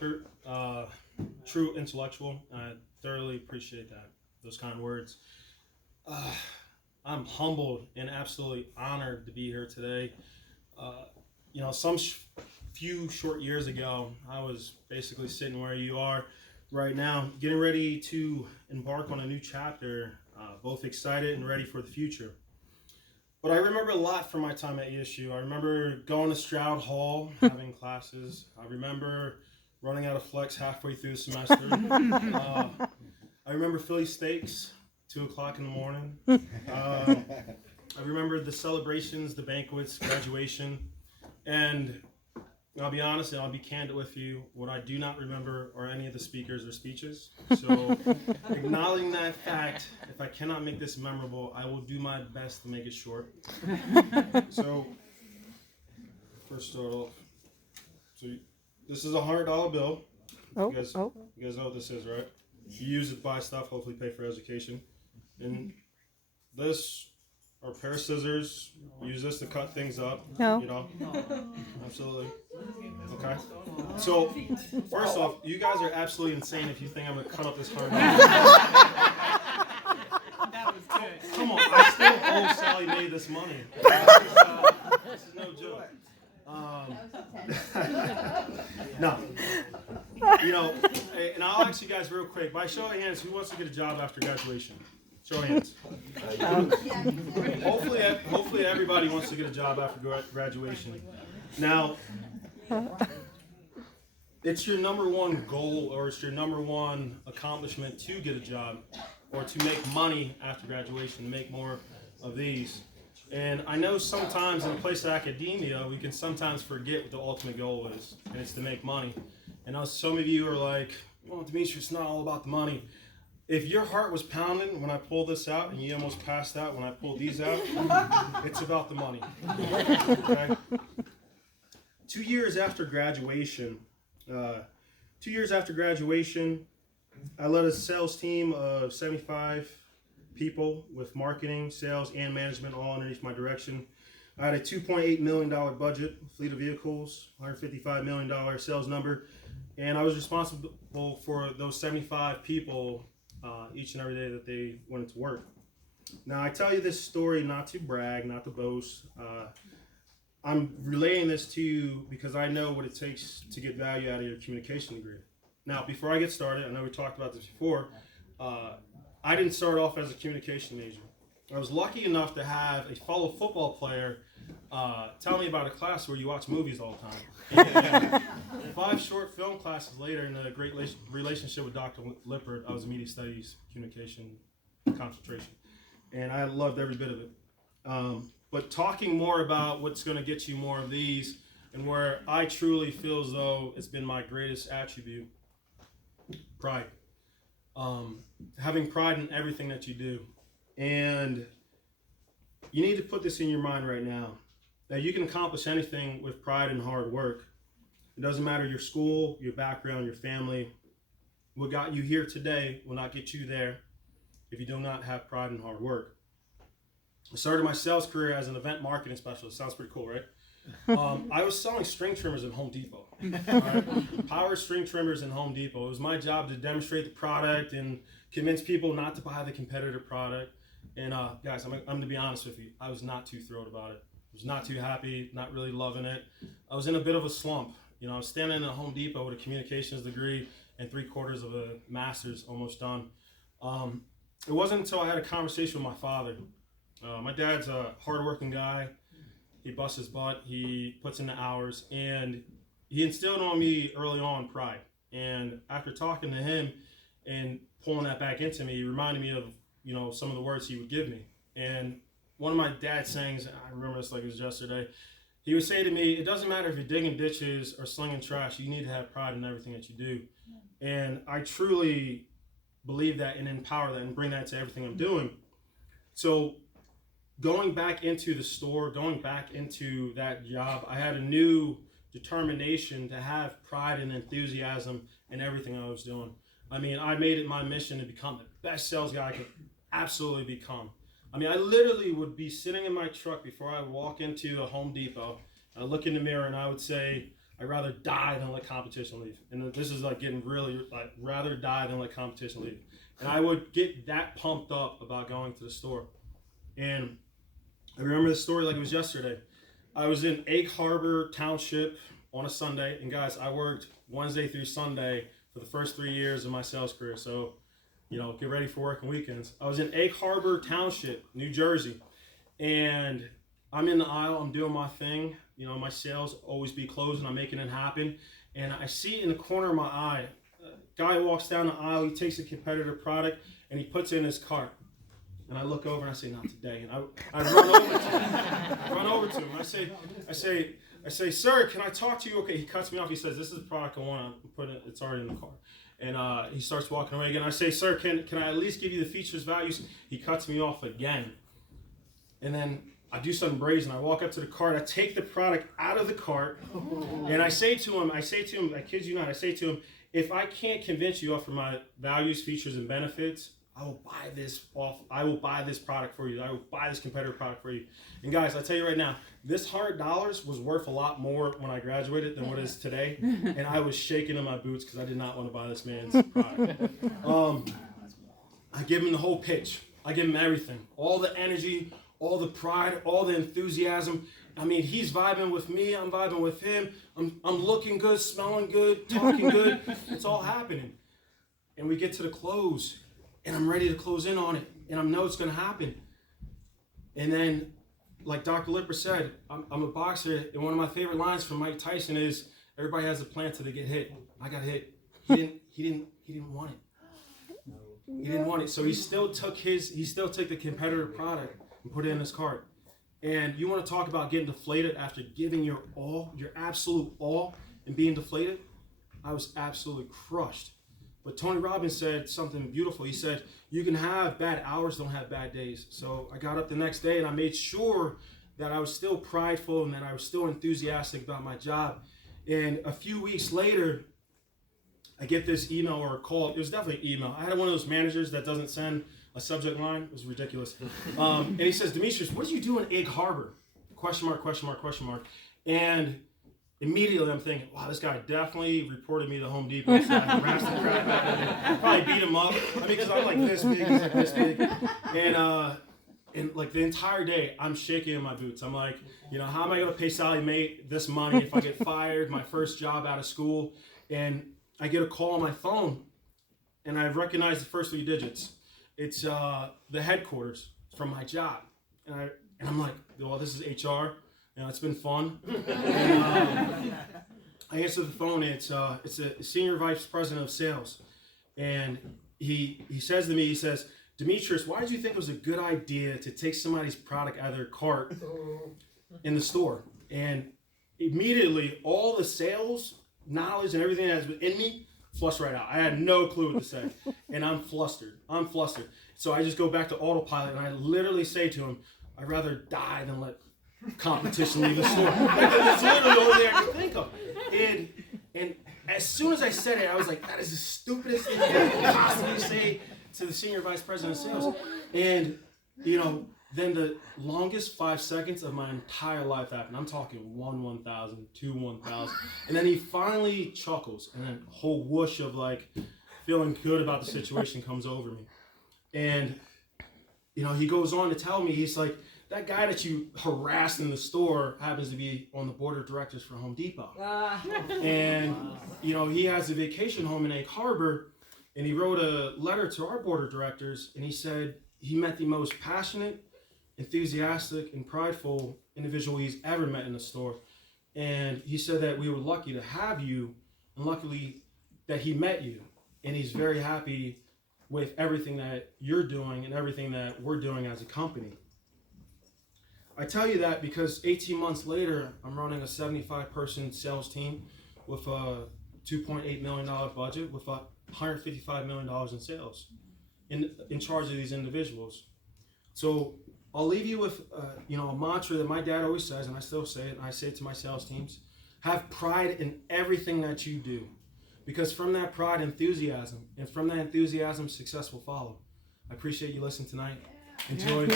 tempered, true intellectual. I thoroughly appreciate that, those kind words. I'm humbled and absolutely honored to be here today. Some few short years ago, I was basically sitting where you are right now, getting ready to embark on a new chapter, both excited and ready for the future. But I remember a lot from my time at ESU. I remember going to Stroud Hall, having classes. I remember running out of flex halfway through the semester. I remember Philly steaks, 2 o'clock in the morning. I remember the celebrations, the banquets, graduation. And I'll be honest and I'll be candid with you. What I do not remember are any of the speakers or speeches. So acknowledging that fact, if I cannot make this memorable, I will do my best to make it short. So first start off. So this is a $100 bill. You guys know what this is, right? You use it to buy stuff, hopefully pay for education. And this, or a pair of scissors, use this to cut things up. No. You know? Absolutely. Okay. So, first off, you guys are absolutely insane if you think I'm going to cut up this $100. That was good. Come on, I still owe Sally Mae this money. This is no joke. No. And I'll ask you guys real quick, by show of hands, who wants to get a job after graduation? Show of hands. Hopefully everybody wants to get a job after graduation. Now, it's your number one goal or it's your number one accomplishment to get a job or to make money after graduation, to make more of these. And I know sometimes in a place like academia, we can sometimes forget what the ultimate goal is, and it's to make money. And now some of you are like, well, Demetrius, it's not all about the money. If your heart was pounding when I pulled this out and you almost passed out when I pulled these out, it's about the money. Okay? 2 years after graduation, I led a sales team of 75 people with marketing, sales, and management all underneath my direction. I had a $2.8 million budget, fleet of vehicles, $155 million sales number, and I was responsible for those 75 people each and every day that they went to work. Now, I tell you this story not to brag, not to boast. I'm relaying this to you because I know what it takes to get value out of your communication degree. Now, before I get started, I know we talked about this before, I didn't start off as a communication major. I was lucky enough to have a fellow football player tell me about a class where you watch movies all the time. And 5 short film classes later, in a great relationship with Dr. Lippert, I was a media studies communication concentration. And I loved every bit of it. But talking more about what's going to get you more of these and where I truly feel as though it's been my greatest attribute, pride. Having pride in everything that you do. And you need to put this in your mind right now, that you can accomplish anything with pride and hard work. It doesn't matter your school, your background, your family. What got you here today will not get you there if you do not have pride and hard work. I started my sales career as an event marketing specialist. Sounds pretty cool, right? I was selling string trimmers at Home Depot. Right? Power string trimmers in Home Depot. It was my job to demonstrate the product and convince people not to buy the competitor product. And guys, I'm going to be honest with you. I was not too thrilled about it. I was not too happy, not really loving it. I was in a bit of a slump. I was standing at Home Depot with a communications degree and 3/4 of a master's almost done. It wasn't until I had a conversation with my father. My dad's a hardworking guy. He busts his butt. He puts in the hours, and he instilled on me early on pride. And after talking to him and pulling that back into me, he reminded me of some of the words he would give me. And one of my dad's sayings, I remember this like it was yesterday. He would say to me, "It doesn't matter if you're digging ditches or slinging trash. You need to have pride in everything that you do." And I truly believe that and empower that and bring that to everything I'm doing. So going back into the store, going back into that job, I had a new determination to have pride and enthusiasm in everything I was doing. I mean, I made it my mission to become the best sales guy I could absolutely become. I mean, I literally would be sitting in my truck before I walk into a Home Depot. I look in the mirror and I would say, I'd rather die than let competition leave. And this is like getting really, like, rather die than let competition leave. And I would get that pumped up about going to the store. And I remember the story like it was yesterday. I was in Egg Harbor Township on a Sunday. And guys, I worked Wednesday through Sunday for the first 3 years of my sales career. So, get ready for work and weekends. I was in Egg Harbor Township, New Jersey. And I'm in the aisle, I'm doing my thing. My sales always be closed and I'm making it happen. And I see in the corner of my eye, a guy walks down the aisle, he takes a competitor product and he puts it in his cart. And I look over and I say, not today. And I run over to him. I say, sir, can I talk to you? Okay, he cuts me off. He says, this is the product I want to put it, it's already in the car. And he starts walking away again. I say, sir, can I at least give you the features, values? He cuts me off again. And then I do something brazen. I walk up to the cart. I take the product out of the cart. And I say to him, I kid you not, I say to him, if I can't convince you offer my values, features, and benefits, I will buy this product for you. I will buy this competitor product for you. And guys, I tell you right now, this $100 was worth a lot more when I graduated than what it is today. And I was shaking in my boots because I did not want to buy this man's product. I give him the whole pitch. I give him everything. All the energy, all the pride, all the enthusiasm. I mean, he's vibing with me. I'm vibing with him. I'm looking good, smelling good, talking good. It's all happening. And we get to the close. And I'm ready to close in on it. And I know it's going to happen. And then, like Dr. Lipper said, I'm a boxer. And one of my favorite lines from Mike Tyson is, everybody has a plan till they get hit. I got hit. He didn't want it. He didn't want it. So he still took the competitor product and put it in his cart. And you want to talk about getting deflated after giving your all, your absolute all, and being deflated? I was absolutely crushed. But Tony Robbins said something beautiful. He said, you can have bad hours, don't have bad days. So I got up the next day and I made sure that I was still prideful and that I was still enthusiastic about my job. And a few weeks later, I get this email or a call. It was definitely email. I had one of those managers that doesn't send a subject line. It was ridiculous. And he says, Demetrius, what did you do in Egg Harbor? Question mark, question mark, question mark. And immediately I'm thinking, wow, this guy definitely reported me to Home Depot. So I harassed the crap out of him. Probably beat him up. I mean, because I'm like this big, he's like this big. And like the entire day, I'm shaking in my boots. I'm like, how am I going to pay Sally Mae this money if I get fired, my first job out of school? And I get a call on my phone, and I recognize the first 3 digits. It's the headquarters from my job. And I'm like, well, this is HR. It's been fun. And, I answer the phone. It's a senior vice president of sales, and he says to me, he says, Demetrius, why did you think it was a good idea to take somebody's product out of their cart in the store? And immediately, all the sales knowledge and everything that's in me flushed right out. I had no clue what to say, and I'm flustered. So I just go back to autopilot, and I literally say to him, I'd rather die than let competition leave the store. That's literally the only thing I could think of. And as soon as I said it, I was like, that is the stupidest thing I could possibly say to the senior vice president of sales. And, then the longest 5 seconds of my entire life happened. I'm talking 1,000, 2, 1,000. And then he finally chuckles, and then a whole whoosh of like feeling good about the situation comes over me. And, he goes on to tell me, he's like, that guy that you harassed in the store happens to be on the board of directors for Home Depot. And, he has a vacation home in Egg Harbor, and he wrote a letter to our board of directors, and he said he met the most passionate, enthusiastic, and prideful individual he's ever met in the store. And he said that we were lucky to have you, and luckily that he met you. And he's very happy with everything that you're doing and everything that we're doing as a company. I tell you that because 18 months later, I'm running a 75-person sales team with a $2.8 million budget with $155 million in sales in charge of these individuals. So I'll leave you with a mantra that my dad always says, and I still say it, and I say it to my sales teams: have pride in everything that you do, because from that pride, enthusiasm, and from that enthusiasm, success will follow. I appreciate you listening tonight. Enjoy.